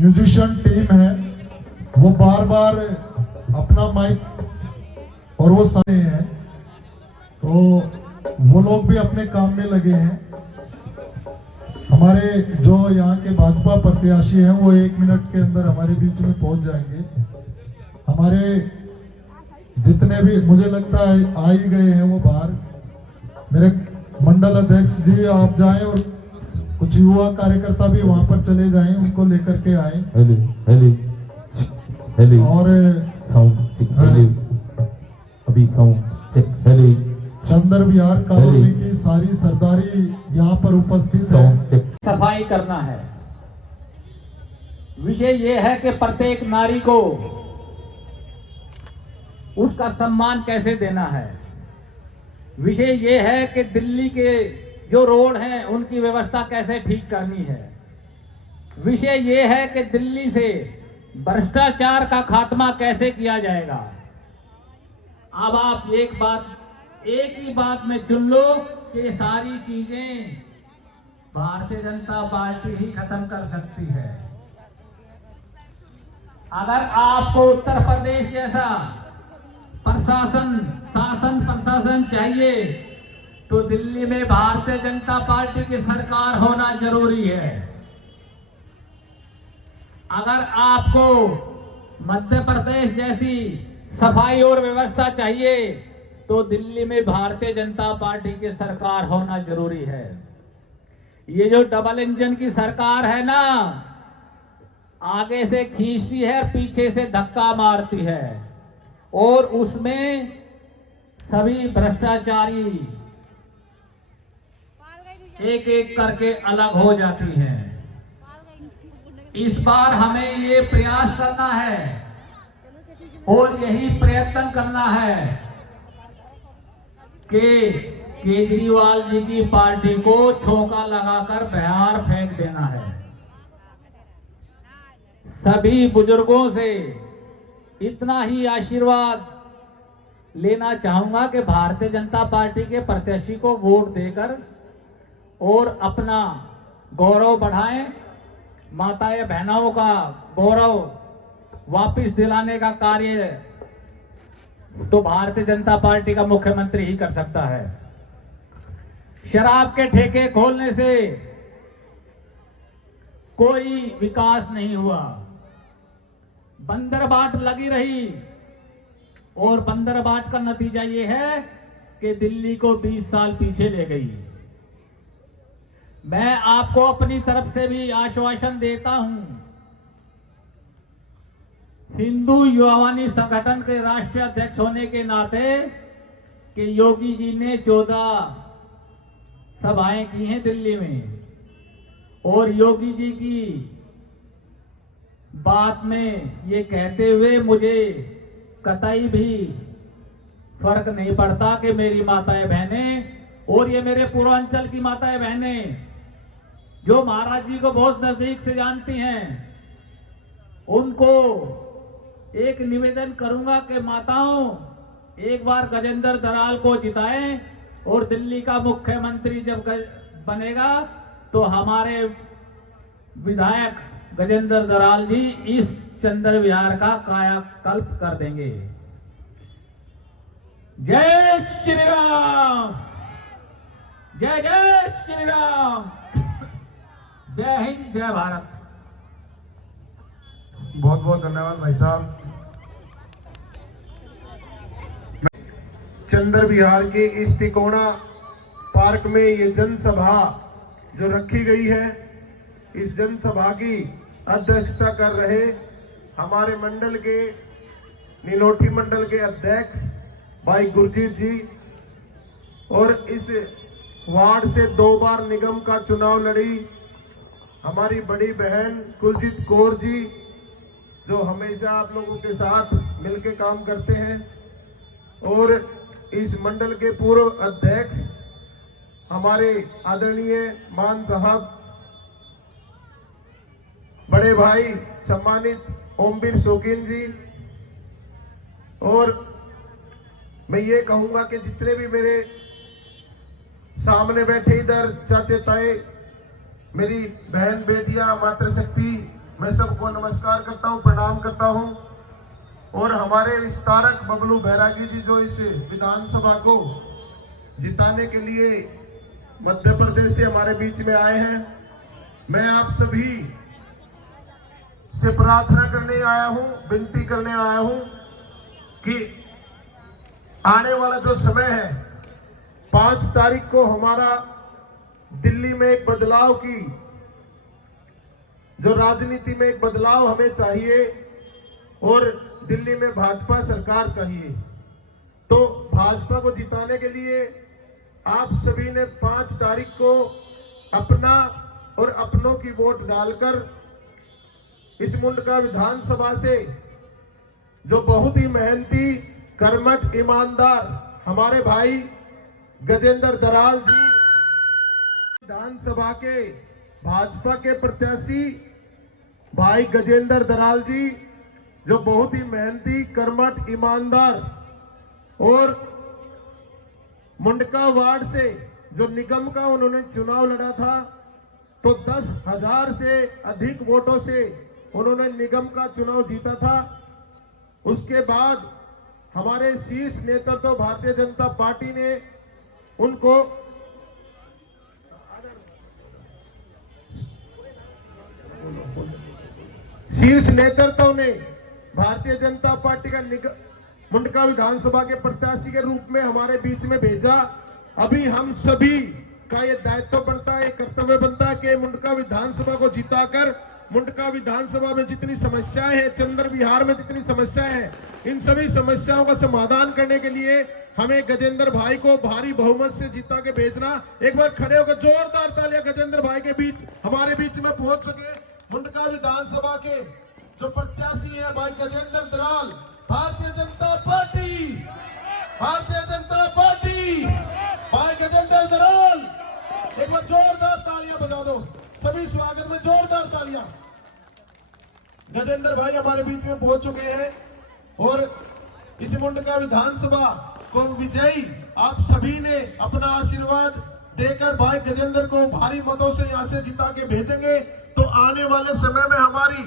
Musician team है वो बार बार अपना माइक और वो सारे हैं, तो वो लोग भी अपने काम में लगे हैं। हमारे जो यहाँ के भाजपा प्रत्याशी हैं वो 1 मिनट के अंदर हमारे बीच में पहुंच जाएंगे। हमारे जितने भी मुझे लगता है आ ही गए हैं वो बाहर। मेरे मंडल अध्यक्ष जी आप जाएं और कुछ युवा कार्यकर्ता भी वहां पर चले जाएं, उनको लेकर के आए। और अभी चंद्र विहार कॉलोनी की सारी सरदारी यहाँ पर उपस्थित है। सफाई करना है। विषय यह है कि प्रत्येक नारी को उसका सम्मान कैसे देना है। विषय यह है कि दिल्ली के जो रोड हैं उनकी व्यवस्था कैसे ठीक करनी है। विषय यह है कि दिल्ली से भ्रष्टाचार का खात्मा कैसे किया जाएगा। अब आप एक ही बात में चुन लो कि सारी चीजें भारतीय जनता पार्टी ही खत्म कर सकती है। अगर आपको उत्तर प्रदेश जैसा प्रशासन चाहिए तो दिल्ली में भारतीय जनता पार्टी की सरकार होना जरूरी है। अगर आपको मध्य प्रदेश जैसी सफाई और व्यवस्था चाहिए तो दिल्ली में भारतीय जनता पार्टी की सरकार होना जरूरी है। ये जो डबल इंजन की सरकार है ना, आगे से खींचती है और पीछे से धक्का मारती है और उसमें सभी भ्रष्टाचारी एक एक करके अलग हो जाती हैं। इस बार हमें ये प्रयास करना है और यही प्रयत्न करना है कि केजरीवाल जी की पार्टी को छौंका लगाकर बाहर फेंक देना है। सभी बुजुर्गों से इतना ही आशीर्वाद लेना चाहूंगा कि भारतीय जनता पार्टी के प्रत्याशी को वोट देकर और अपना गौरव बढ़ाएं। माताएं बहनों का गौरव वापस दिलाने का कार्य तो भारतीय जनता पार्टी का मुख्यमंत्री ही कर सकता है। शराब के ठेके खोलने से कोई विकास नहीं हुआ, बंदरबाट लगी रही और बंदरबाट का नतीजा यह है कि दिल्ली को 20 साल पीछे ले गई। मैं आपको अपनी तरफ से भी आश्वासन देता हूं, हिंदू युवानी संगठन के राष्ट्रीय अध्यक्ष होने के नाते कि योगी जी ने 14 सभाएं की हैं दिल्ली में और योगी जी की बात में ये कहते हुए मुझे कतई भी फर्क नहीं पड़ता कि मेरी माताएं बहनें और ये मेरे पूर्वांचल की माताएं बहनें जो महाराज जी को बहुत नजदीक से जानती हैं, उनको एक निवेदन करूंगा कि माताओं एक बार गजेंद्र दराल को जिताएं और दिल्ली का मुख्यमंत्री जब बनेगा तो हमारे विधायक गजेंद्र दराल जी इस चंद्र विहार का कायाकल्प कर देंगे। जय श्री राम, जय जय श्री राम, जय हिंद, जय भारत। बहुत बहुत धन्यवाद भाई साहब। चंद्र विहार के इस तिकोना पार्क में ये जनसभा जो रखी गई है, इस जनसभा की अध्यक्षता कर रहे हमारे मंडल के नीलोठी मंडल के अध्यक्ष भाई गुरजीत जी और इस वार्ड से 2 बार निगम का चुनाव लड़ी हमारी बड़ी बहन कुलजीत कौर जी, जो हमेशा आप लोगों के साथ मिलकर काम करते हैं, और इस मंडल के पूर्व अध्यक्ष हमारे आदरणीय मान साहब, बड़े भाई सम्मानित ओमवीर शौकीन जी। और मैं ये कहूंगा कि जितने भी मेरे सामने बैठे इधर चाचे ताए, मेरी बहन बेटियां, मातृशक्ति मैं सबको नमस्कार करता हूं, प्रणाम करता हूं। और हमारे विस्तारक बबलू बैरागी जी जो इस विधानसभा को जिताने के लिए मध्य प्रदेश से हमारे बीच में आए हैं, मैं आप सभी से प्रार्थना करने आया हूं, विनती करने आया हूं कि आने वाला जो समय है 5 तारीख को हमारा दिल्ली में एक बदलाव की जो राजनीति में एक बदलाव हमें चाहिए और दिल्ली में भाजपा सरकार चाहिए। तो भाजपा को जिताने के लिए आप सभी ने 5 तारीख को अपना और अपनों की वोट डालकर इस मुंडका विधानसभा से जो बहुत ही मेहनती, कर्मठ, ईमानदार हमारे भाई गजेंद्र दराल जी विधानसभा के भाजपा के प्रत्याशी भाई गजेंद्र दराल जी जो बहुत ही मेहनती, कर्मठ, ईमानदार और मुंडका वार्ड से जो निगम का उन्होंने चुनाव लड़ा था तो 10,000 से अधिक वोटों से उन्होंने निगम का चुनाव जीता था। उसके बाद हमारे शीर्ष नेतृत्व भारतीय जनता पार्टी ने उनको शीर्ष नेतृत्व ने भारतीय जनता पार्टी का मुंडका विधानसभा के प्रत्याशी के रूप में हमारे बीच में भेजा। अभी हम सभी का ये दायित्व बनता है, कर्तव्य बनता है कि मुंडका विधानसभा को जिताकर मुंडका विधानसभा में जितनी समस्याएं हैं, चंद्र विहार में जितनी समस्याएं हैं, इन सभी समस्याओं का समाधान करने के लिए हमें गजेंद्र भाई को भारी बहुमत से जिता के भेजना। एक बार खड़े होकर जोरदार तालियां गजेंद्र भाई के बीच हमारे बीच में पहुंच सके। मुंडका विधानसभा के जो प्रत्याशी है भाई गजेंद्र दराल, भारतीय जनता पार्टी, भारतीय जनता पार्टी, भाई गजेंद्र दराल, एक बार जोरदार तालियां बजा दो, सभी स्वागत में जोरदार तालियां। गजेंद्र भाई हमारे बीच में पहुंच चुके हैं और इस मुंडका विधानसभा को विजयी आप सभी ने अपना आशीर्वाद देकर भाई गजेंद्र को भारी मतों से यहां से जिता के भेजेंगे। तो आने वाले समय में हमारी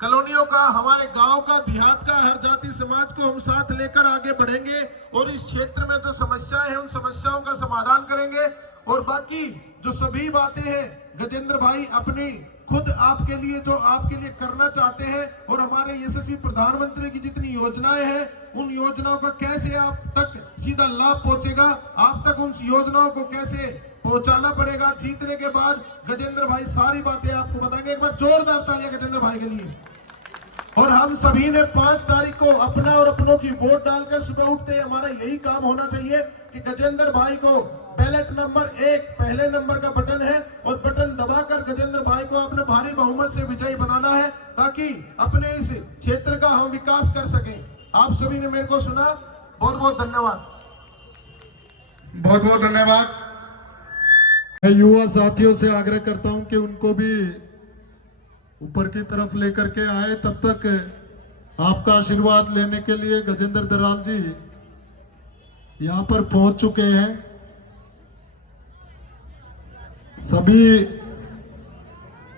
कॉलोनियों का, हमारे गांव का, देहात का, हर जाति समाज को हम साथ लेकर आगे बढ़ेंगे और इस क्षेत्र में जो समस्याएं हैं उन समस्याओं का समाधान करेंगे। और बाकी जो सभी बातें हैं गजेंद्र भाई अपनी खुद आपके लिए जो आपके लिए करना चाहते हैं और हमारे यशस्वी प्रधानमंत्री की जितनी योजनाएं हैं उन योजनाओं का कैसे आप तक सीधा लाभ पहुंचेगा, आप तक उन योजनाओं को कैसे पहुंचाना पड़ेगा, जीतने के बाद गजेंद्र भाई सारी बातें आपको बताएंगे। एक बार जोरदार तालियां गजेंद्र भाई के लिए। और हम सभी ने 5 तारीख को अपना और अपनों की वोट डालकर सुबह उठते हमारा यही काम होना चाहिए कि गजेंद्र भाई को बैलेट नंबर 1 पहले नंबर का बटन है और बटन दबाकर गजेंद्र भाई को अपने भारी बहुमत से विजयी बनाना है ताकि अपने इस क्षेत्र का हम विकास कर सकें। आप सभी ने मेरे को सुना, बहुत बहुत धन्यवाद। बहुत बहुत धन्यवाद। मैं युवा साथियों से आग्रह करता हूं कि उनको भी ऊपर की तरफ लेकर के आए। तब तक आपका आशीर्वाद लेने के लिए गजेंद्र दराल जी यहां पर पहुंच चुके हैं। सभी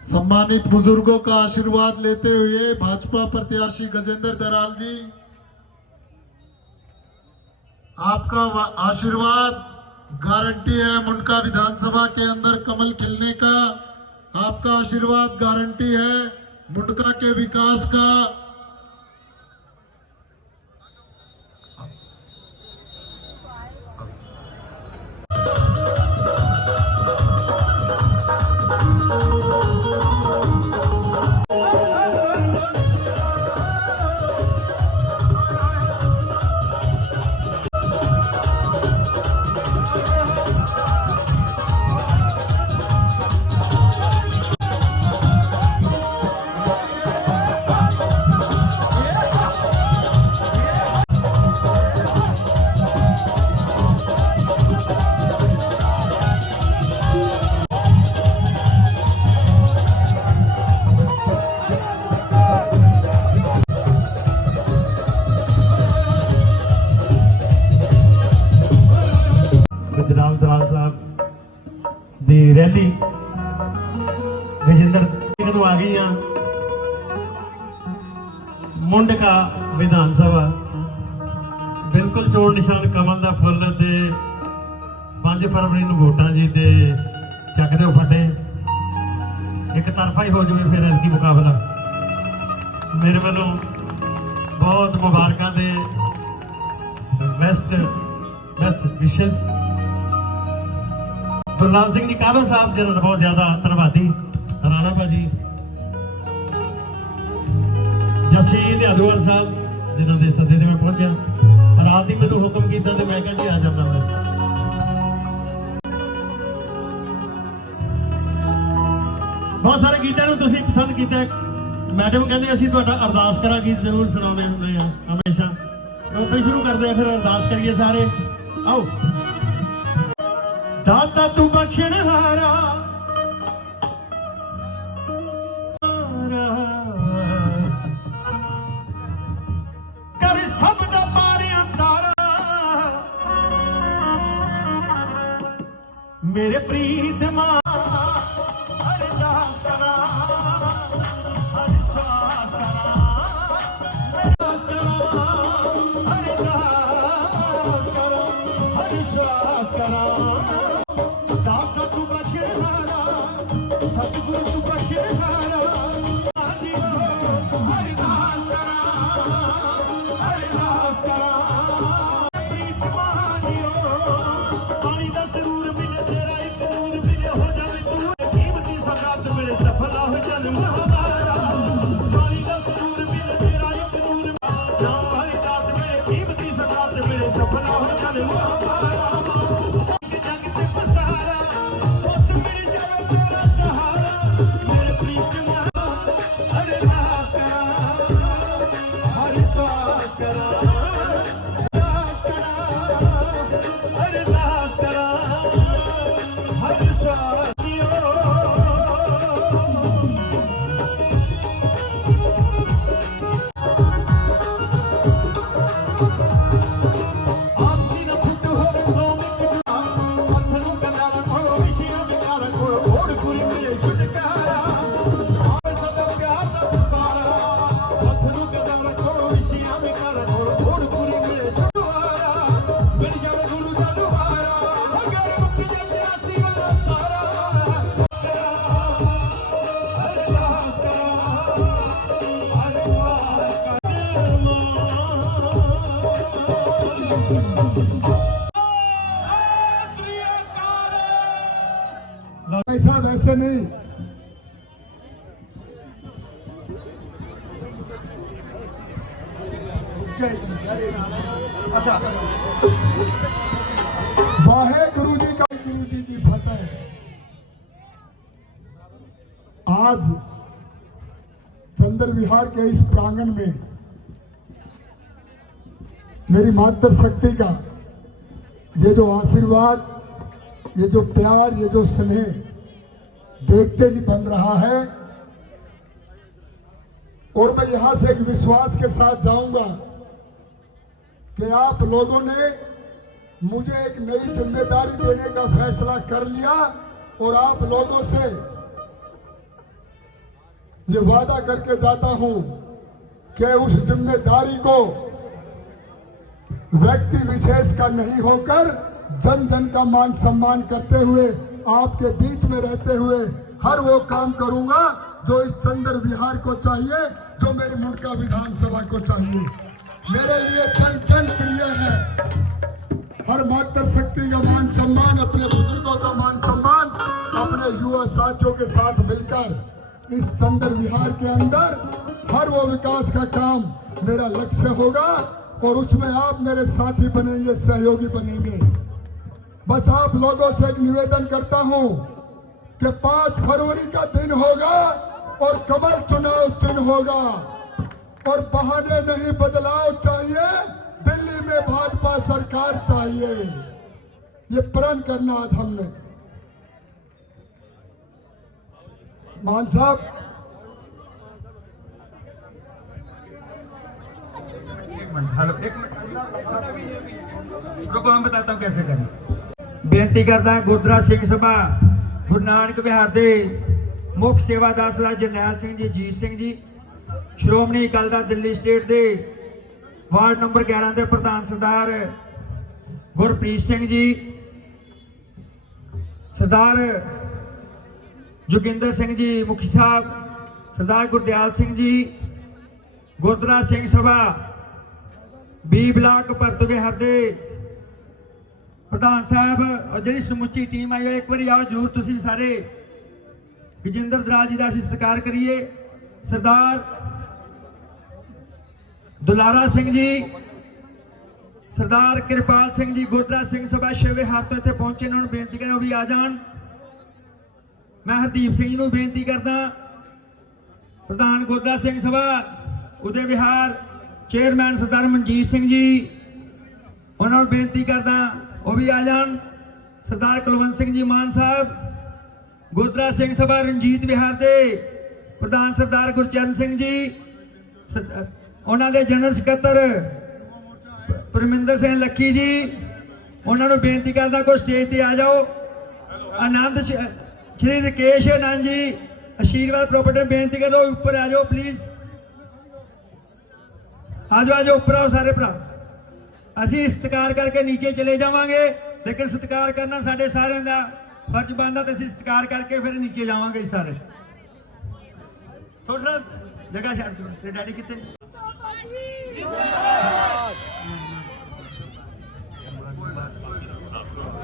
सम्मानित बुजुर्गों का आशीर्वाद लेते हुए भाजपा प्रत्याशी गजेंद्र दराल जी, आपका आशीर्वाद गारंटी है मुंडका विधानसभा के अंदर कमल खिलने का। आपका आशीर्वाद गारंटी है मुंडका के विकास का। मुंडका विधान सभा बिल्कुल चोण निशान कमल का फुल ते 5 फरवरी नूं वोटां जी ते चक दो फटे एक तरफा ही हो जाए फिर इसकी मुकाबला मेरे वालों बहुत मुबारक दे बेस्ट विशेस गुरलाल सिंह जी कालो साहब जिन्होंने बहुत ज्यादा धन्यवादी राणा भाजी जसी निहालूवाल साहब जिन्होंने सदे में पहुंचा रात ही मैंने हुक्म किया तो मैं जी आ जाता मैं बहुत सारे गीतों को तुसीं पसंद किया मैडम कहते असीं तुहाडा अरदास करा गीत जरूर सुनाने होंगे हैं हमेशा उत्थे शुरू करते हैं फिर अरदास करिए सारे आओ दाता तू बख्शण हारा कर सब दा पारियां तारा मेरे प्रीत मां अरदास करा अरदास करा अरदास करा अरदास करा अरदास करा दाता तू बख्शण हारा सतगुरु तू बख्शण हारा अरदास करा अरदास करा प्रीत महानियो पानी दा जरूर मिले तेरा एक नूर मिले हो जावे तू कीमती सगात मेरे सफल हो जन्म हमारा पानी दा जरूर मिले तेरा एक नूर जाओ अरदास मेरे कीमती सगात मेरे सफल हो जन्म हमारा ऐसा वैसे नहीं अच्छा वाहे गुरु जी का गुरु जी की फतेह। आज चंद्र विहार के इस प्रांगण में मेरी मातृ शक्ति का ये जो आशीर्वाद ये जो प्यार ये जो स्नेह देखते ही बन रहा है और मैं यहां से एक विश्वास के साथ जाऊंगा कि आप लोगों ने मुझे एक नई जिम्मेदारी देने का फैसला कर लिया और आप लोगों से ये वादा करके जाता हूं कि उस जिम्मेदारी को व्यक्ति विशेष का नहीं होकर जन जन का मान सम्मान करते हुए आपके बीच में रहते हुए हर वो काम करूंगा जो इस चंद्र विहार को चाहिए, जो मेरी मुंडका विधानसभा को चाहिए। मेरे लिए जन जन प्रिय है। हर मातृ शक्ति का मान सम्मान, अपने बुजुर्गों का मान सम्मान, अपने युवा साथियों के साथ मिलकर इस चंद्र विहार के अंदर हर वो विकास का काम मेरा लक्ष्य होगा और उसमें आप मेरे साथी बनेंगे, सहयोगी बनेंगे। बस आप लोगों से एक निवेदन करता हूं कि 5 फरवरी का दिन होगा और कमल चुनाव चिन्ह होगा और बहाने नहीं, बदलाव चाहिए। दिल्ली में भाजपा सरकार चाहिए। ये प्रण करना आज हमने। मान साहब, एक मिनट रुको, मैं बताता हूं कैसे करें। बेनती करदा गुरद्वारा सिंह सभा गुरु नानक विहार के मुख्य सेवादार सरदार जरनैल सिंह जी, जीत सिंह जी, ਸ਼੍ਰੋਮਣੀ ਅਕਾਲੀ ਦਲ ਦਿੱਲੀ ਸਟੇਟ ਦੇ ਵਾਰਡ ਨੰਬਰ 11 ਦੇ ਪ੍ਰਧਾਨ ਸਰਦਾਰ ਗੁਰਪ੍ਰੀਤ ਸਿੰਘ ਜੀ, ਸਰਦਾਰ ਜੋਗਿੰਦਰ ਸਿੰਘ ਜੀ ਮੁਖੀ ਸਾਹਿਬ, ਸਰਦਾਰ ਗੁਰਦਿਆਲ ਸਿੰਘ ਜੀ, ਗੁਰਦੁਆਰਾ ਸਿੰਘ ਸਭਾ ਬੀ ਬਲਾਕ ਭਰਤ ਵਿਹਾਰ ਦੇ ਪ੍ਰਧਾਨ ਸਾਹਿਬ और ਜਿਹੜੀ ਸਮੁੱਚੀ ਟੀਮ ਆਈ ਹੈ, ਇੱਕ ਵਾਰੀ ਆਓ ਜਰੂਰ ਤੁਸੀਂ ਸਾਰੇ ਗਜਿੰਦਰ ਦਰਾਜ ਜੀ ਦਾ ਅਸੀਂ ਸਤਿਕਾਰ ਕਰੀਏ। ਸਰਦਾਰ ਦੁਲਾਰਾ ਸਿੰਘ ਜੀ, ਸਰਦਾਰ ਕਿਰਪਾਲ ਸਿੰਘ ਜੀ ਗੁਰਦੁਆਰਾ ਸਿੰਘ ਸਭਾ ਛੇਵੇਂ ਹੱਥ ਤੋਂ ਇੱਥੇ ਪਹੁੰਚੇ, ਇਹਨਾਂ ਨੂੰ ਬੇਨਤੀ ਕਰਾਂ ਉਹ ਵੀ ਆ ਜਾਣ। ਮੈਂ ਹਰਦੀਪ ਸਿੰਘ ਜੀ ਨੂੰ ਬੇਨਤੀ ਕਰਦਾ, ਪ੍ਰਧਾਨ ਗੁਰਦੁਆਰਾ ਸਿੰਘ ਸਭਾ ਉਦੇ ਵਿਹਾਰ, ਚੇਅਰਮੈਨ ਸਰਦਾਰ ਮਨਜੀਤ ਸਿੰਘ ਜੀ, ਉਹਨਾਂ ਨੂੰ ਬੇਨਤੀ ਕਰਦਾ ਉਹ ਵੀ ਆ ਜਾਣ। ਸਰਦਾਰ ਕੁਲਵੰਤ ਸਿੰਘ ਜੀ ਮਾਨ ਸਾਹਿਬ, ਗੁਰਦੁਆਰਾ ਸਿੰਘ ਸਭਾ ਰਣਜੀਤ ਵਿਹਾਰ ਦੇ ਪ੍ਰਧਾਨ ਸਰਦਾਰ ਗੁਰਚਰਨ ਸਿੰਘ ਜੀ, ਉਹਨਾਂ ਦੇ ਜਨਰਲ ਸਕੱਤਰ ਪਰਮਿੰਦਰ ਸਿੰਘ ਲੱਖੀ ਜੀ, ਉਹਨਾਂ ਨੂੰ ਬੇਨਤੀ ਕਰਦਾ ਕੋਈ ਸਟੇਜ ਤੇ ਆ ਜਾਓ। ਆਨੰਦ ਸ਼੍ਰੀ ਰਕੇਸ਼ ਆਨੰਦ ਜੀ ਆਸ਼ੀਰਵਾਦ ਪ੍ਰੋਪਰਟੀ ਬੇਨਤੀ ਕਰੋ ਉੱਪਰ ਆ ਜਾਓ ਪਲੀਜ਼, ਆ ਜਾਓ ਉੱਪਰ आओ ਸਾਰੇ ਭਰਾ। ਅਸੀਂ ਸਤਿਕਾਰ ਕਰਕੇ ਨੀਚੇ ਚਲੇ ਜਾਵਾਂਗੇ, ਲੇਕਿਨ ਸਤਿਕਾਰ ਕਰਨਾ ਸਾਡੇ ਸਾਰਿਆਂ ਦਾ ਫਰਜ਼ ਬਣਦਾ, ਤੇ ਅਸੀਂ ਸਤਿਕਾਰ ਕਰਕੇ ਫਿਰ ਨੀਚੇ ਜਾਵਾਂਗੇ ਸਾਰੇ। ਥੋੜਾ ਜਗ੍ਹਾ ਛੱਡ ਦਿਓ। ਤੇ ਡੈਡੀ ਕਿੱਥੇ?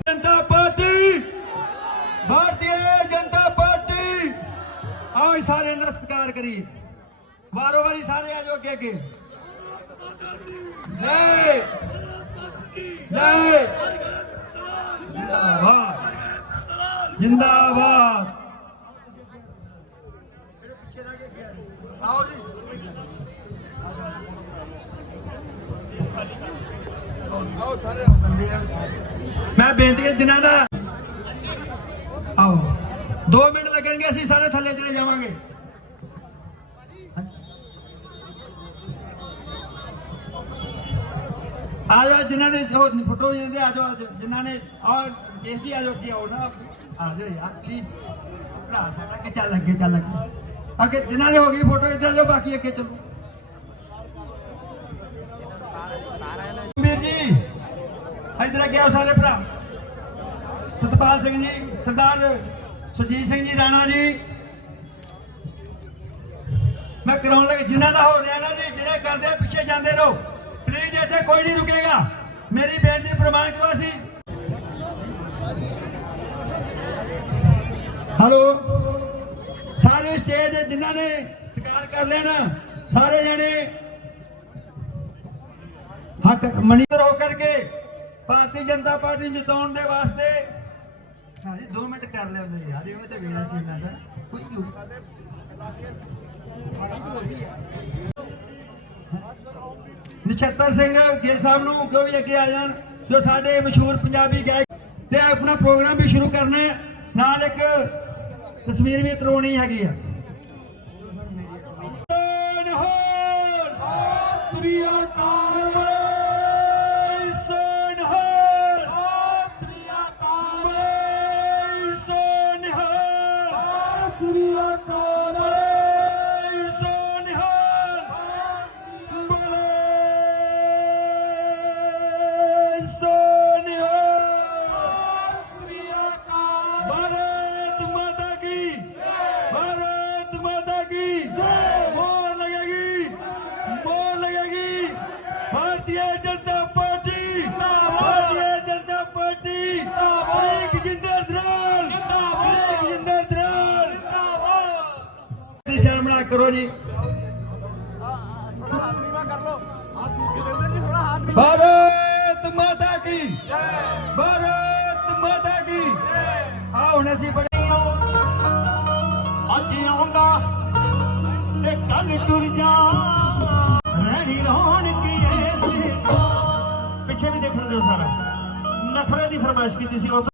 जनता पार्टी, भारतीय जनता पार्टी। आओ सारे नमस्कार करिए, वारों वारी सारे आ जाओ के जय जय जिंदाबाद जिंदाबाद। आओ जी आओ सारे मैं बेनती है जिन्हों का आओ 2 मिनट लगेंगे, असं सारे थले चले जावांगे। आ जाओ जिन्हों ने फोटो आ जाओ, जिन्हों ने और देश जी आ जाओ कि आओ ना, आ जाओ यार प्लीज भरा साडा के चल अगे आगे जिन्हों ने हो गई फोटो इधर आ जाओ, बाकी अगे चलो। वीर जी इधर अगे आओ सारे भरा। सतपाल सिंह जी, सरदार सुरजीत सिंह जी राणा जी, मैं कराने लगे जिन्हों का हो रहा ना जी, जिन्हें करते पिछे जाते रहो प्लीज, इतने कोई नहीं रुकेगा। मेरी बेनती प्रमाण करो। असी हेलो सारे स्टेज जिन्होंने सत्कार कर लेना, सारे जने हक मनीतर होकर के भारतीय जनता पार्टी जिताने के वास्ते 2 मिनट कर लेंगे यार, ये तो वेला सी इन्हां दा कोई क्यों नछत्तर सिंह गिल साहब नूं क्यों भी अगे आ जान, जो साडे मशहूर पंजाबी गायक ते अपना प्रोग्राम भी शुरू करना है, नाल एक तस्वीर भी तरवानी हैगी है। श्री अकाल करो जी। भारत माता की, भारत माता की। आओ नसी बड़े ਅੱਜ ਆਉਂਦਾ ਤੇ ਕੱਲ ਟੁਰ ਜਾ, ਰਹਿਣੀ ਰੌਣਕ ਐਸੇ। ਪਿੱਛੇ ਵੀ ਦੇਖਣ ਦਿਓ ਸਾਰਾ, ਨਖਰੇ ਦੀ ਫਰਮਾਇਸ਼ ਕੀਤੀ ਸੀ ਉੱਥੇ।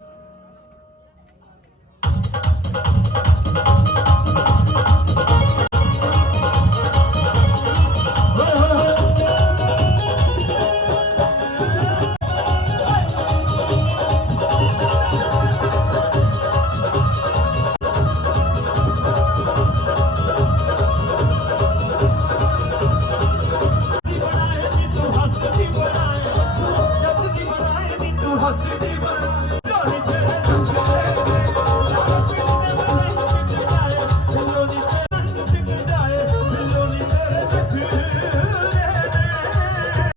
हंसदे